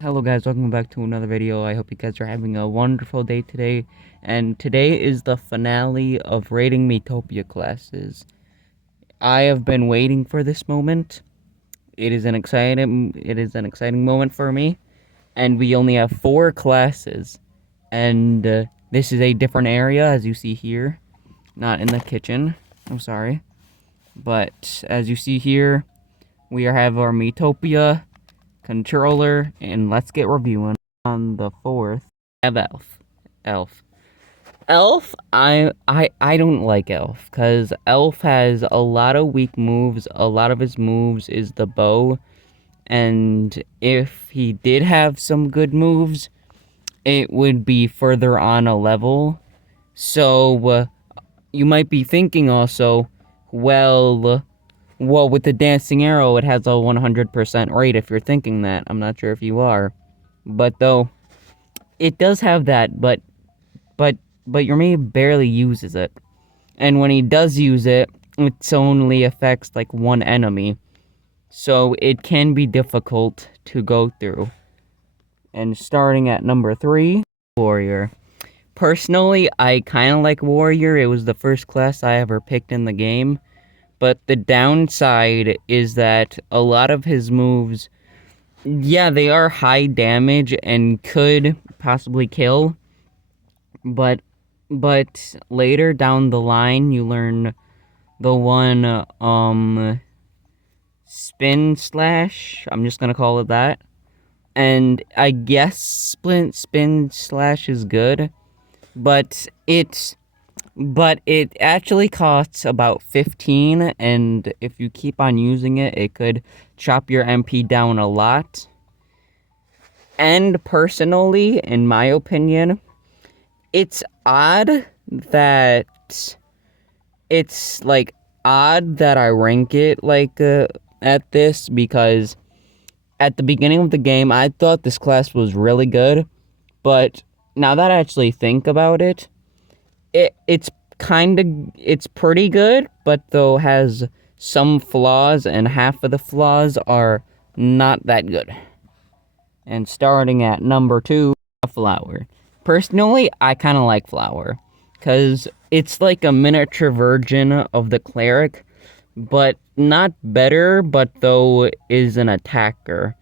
Hello guys, welcome back to another video. I hope you guys are having a wonderful day today. And today is the finale of rating Miitopia classes. I have been waiting for this moment. It is an exciting moment for me. And we only have 4 classes. And this is a different area, as you see here. Not in the kitchen. I'm sorry. But as you see here, we have our Miitopia controller, and let's get reviewing. On the 4th, I have Elf. I don't like Elf, because Elf has a lot of weak moves. A lot of his moves is the bow, and if he did have some good moves, it would be further on a level. So you might be thinking also, well, with the dancing arrow, it has a 100% rate. If you're thinking that, I'm not sure if you are, but though it does have that, but your main barely uses it, and when he does use it, it only affects like one enemy, so it can be difficult to go through. And starting at number 3, Warrior. Personally, I kind of like Warrior. It was the first class I ever picked in the game. But the downside is that a lot of his moves, yeah, they are high damage and could possibly kill. But later down the line, you learn the one, spin slash. I'm just gonna call it that. And I guess spin slash is good, but it actually costs about 15, and if you keep on using it, it could chop your MP down a lot. And personally, in my opinion, it's odd that I rank it at this, because at the beginning of the game, I thought this class was really good, but now that I actually think about it, it's pretty good, but though has some flaws, and half of the flaws are not that good. And starting at number 2, Flower. Personally, I kind of like Flower, because it's like a miniature version of the cleric, but not better, but though is an attacker.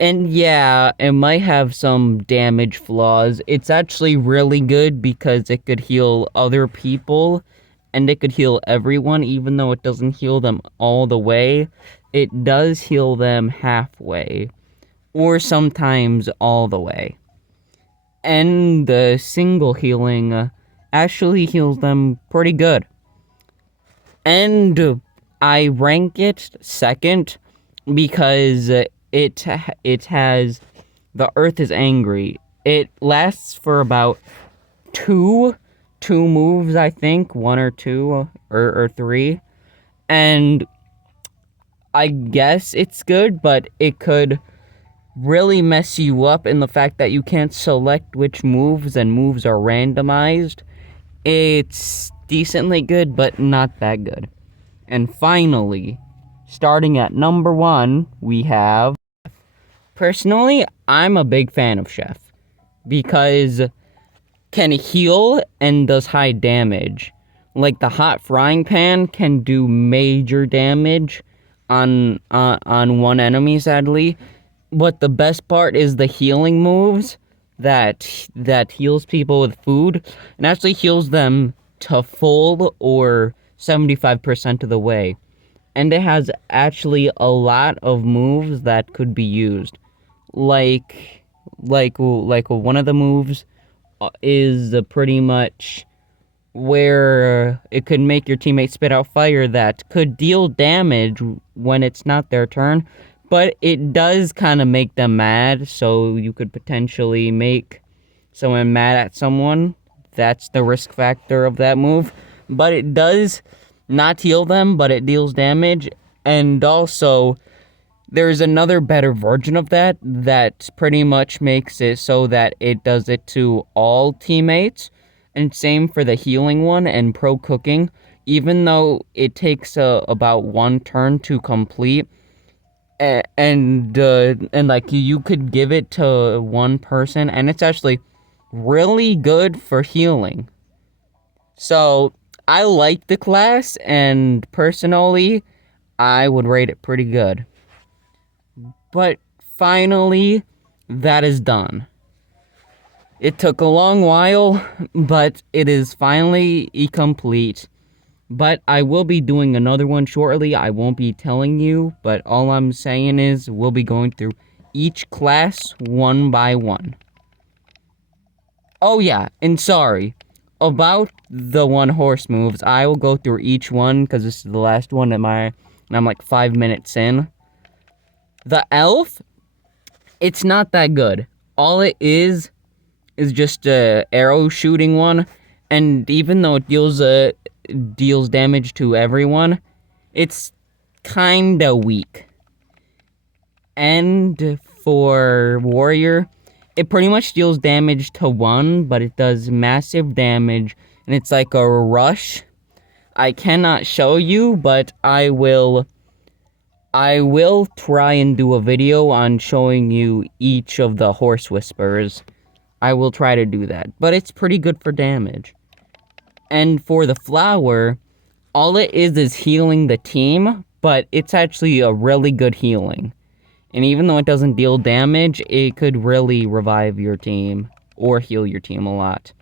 And yeah, it might have some damage flaws. It's actually really good because it could heal other people, and it could heal everyone, even though it doesn't heal them all the way. It does heal them halfway, or sometimes all the way. And the single healing actually heals them pretty good. And I rank it second because it has the Earth is Angry. It lasts for about two moves, I think, 1 or 2 or 3, and I guess it's good, but it could really mess you up in the fact that you can't select which moves, and moves are randomized. It's decently good, but not that good. And finally, starting at number 1, we have... Personally, I'm a big fan of Chef, because can heal and does high damage. Like the hot frying pan can do major damage on one enemy, sadly. But the best part is the healing moves that heals people with food, and actually heals them to full or 75% of the way. And it has actually a lot of moves that could be used. Like one of the moves is pretty much where it could make your teammates spit out fire that could deal damage when it's not their turn, but it does kind of make them mad, so you could potentially make someone mad at someone. That's the risk factor of that move. But it does not heal them, but it deals damage. And also, there's another better version of that pretty much makes it so that it does it to all teammates. And same for the healing one and pro cooking. Even though it takes about 1 turn to complete, and like you could give it to one person, and it's actually really good for healing. So I like the class, and personally, I would rate it pretty good. But finally, that is done. It took a long while, but it is finally complete. But I will be doing another one shortly. I won't be telling you, but all I'm saying is we'll be going through each class one by one. Oh yeah, and sorry. About the one horse moves, I will go through each one because this is the last one and I'm like 5 minutes in. The elf, it's not that good. All it is just a arrow shooting one, and even though it deals damage to everyone, it's kinda weak. And for warrior, it pretty much deals damage to one, but it does massive damage, and it's like a rush. I cannot show you, but I will try and do a video on showing you each of the horse whispers. I will try to do that, but it's pretty good for damage. And for the flower, all it is healing the team, but it's actually a really good healing. And even though it doesn't deal damage, it could really revive your team or heal your team a lot.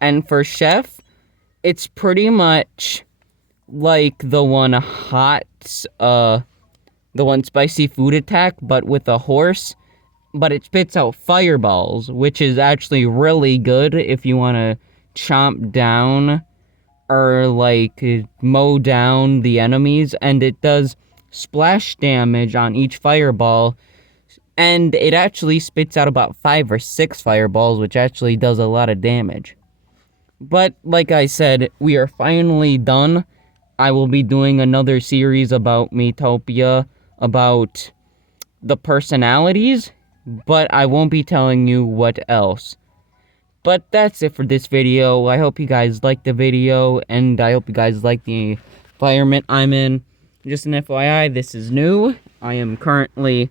And for chef, it's pretty much like the one spicy food attack, but with a horse. But it spits out fireballs, which is actually really good if you want to chomp down or like mow down the enemies, and it does splash damage on each fireball, and it actually spits out about 5 or 6 fireballs, which actually does a lot of damage. But like I said, we are finally done. I will be doing another series about Miitopia, about the personalities, but I won't be telling you what else. But that's it for this video. I hope you guys liked the video, and I hope you guys like the environment I'm in. Just an FYI, this is new. I am currently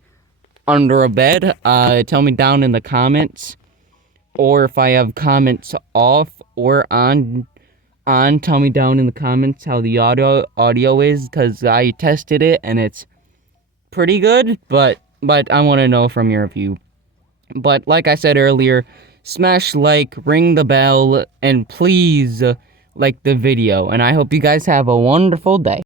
under a bed. Tell me down in the comments, or if I have comments off or on, tell me down in the comments how the audio is, because I tested it and it's pretty good, but I want to know from your view. But like I said earlier, smash like, ring the bell, and please like the video. And I hope you guys have a wonderful day.